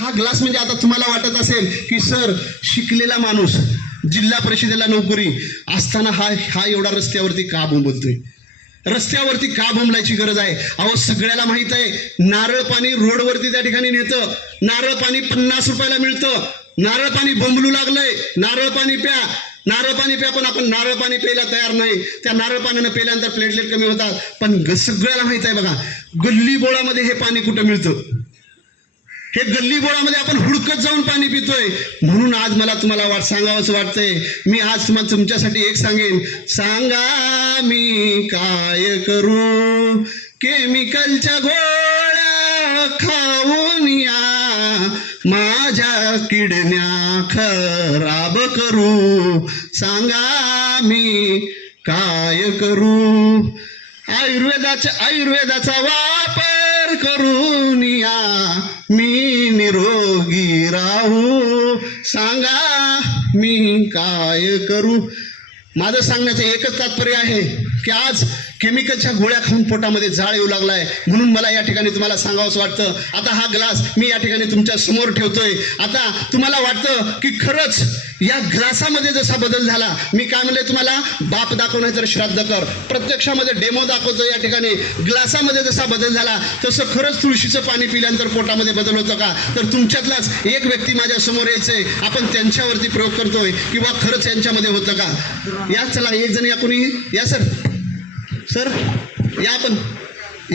हा ग्लास म्हणजे आता तुम्हाला वाटत असेल की सर शिकलेला माणूस जिल्हा परिषदेला नोकरी असताना हा हा एवढा रस्त्यावरती का बोंबलतोय? रस्त्यावरती का बोंबलायची गरज आहे? अहो सगळ्याला माहीत आहे नारळ पाणी रोडवरती त्या ठिकाणी नेतं. नारळ पाणी पन्नास रुपयाला मिळतं. नारळ पाणी बोंबलू लागलंय. नारळ पाणी प्या. नारळ पाणी प्या पण आपण नारळ पाणी प्यायला तयार नाही. त्या नारळ पाण्यानं प्यायल्यानंतर प्लेटलेट कमी होतात. पण सगळ्याला माहीत आहे बघा गल्ली बोळामध्ये हे पाणी कुठं मिळतं? हे गल्ली बोळामध्ये आपण हुडकत जाऊन पाणी पितोय. म्हणून आज मला तुम्हाला वाट सांगावंच वाटतंय. मी आज तुम्हाला तुमच्यासाठी एक सांगेन. सांगा मी काय करू? केमिकलच्या गोळ्या खाऊन या. माझ्या किडण्या खराब करू. सांगा मी काय करू? आयुर्वेदाच्या आयुर्वेदाचा वापर करून या. मी निरोगी राहू. सांगा मी काय करू? माझं सांगण्याचं एकच तात्पर्य आहे. की आज केमिकलच्या गोळ्या खाऊन पोटामध्ये जाळ येऊ लागलाय. म्हणून मला या ठिकाणी तुम्हाला सांगावंसं वाटतं आता हा ग्लास मी या ठिकाणी तुमच्यासमोर ठेवतोय. आता तुम्हाला वाटतं की खरंच या ग्लासामध्ये जसा बदल झाला मी काय म्हणले तुम्हाला? बाप दाखवण्याचं श्राद्ध कर. प्रत्यक्षामध्ये डेमो दाखवतो या ठिकाणी. ग्लासामध्ये जसा बदल झाला तसं खरंच तुळशीचं पाणी पिल्यानंतर पोटामध्ये बदल होतं का? तर तुमच्यातलाच एक व्यक्ती माझ्यासमोर यायचंय. आपण त्यांच्यावरती प्रयोग करतोय किंवा खरंच यांच्यामध्ये होतं का? या चला एक जण या कोणी? या सर. सर या आपण.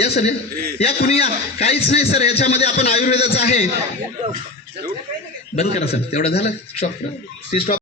या सर या. या कुणी या? काहीच नाही सर. याच्यामध्ये आपण आयुर्वेदाचं आहे. बंद करा सर. तेवढं झालं. स्टॉप ती स्टॉप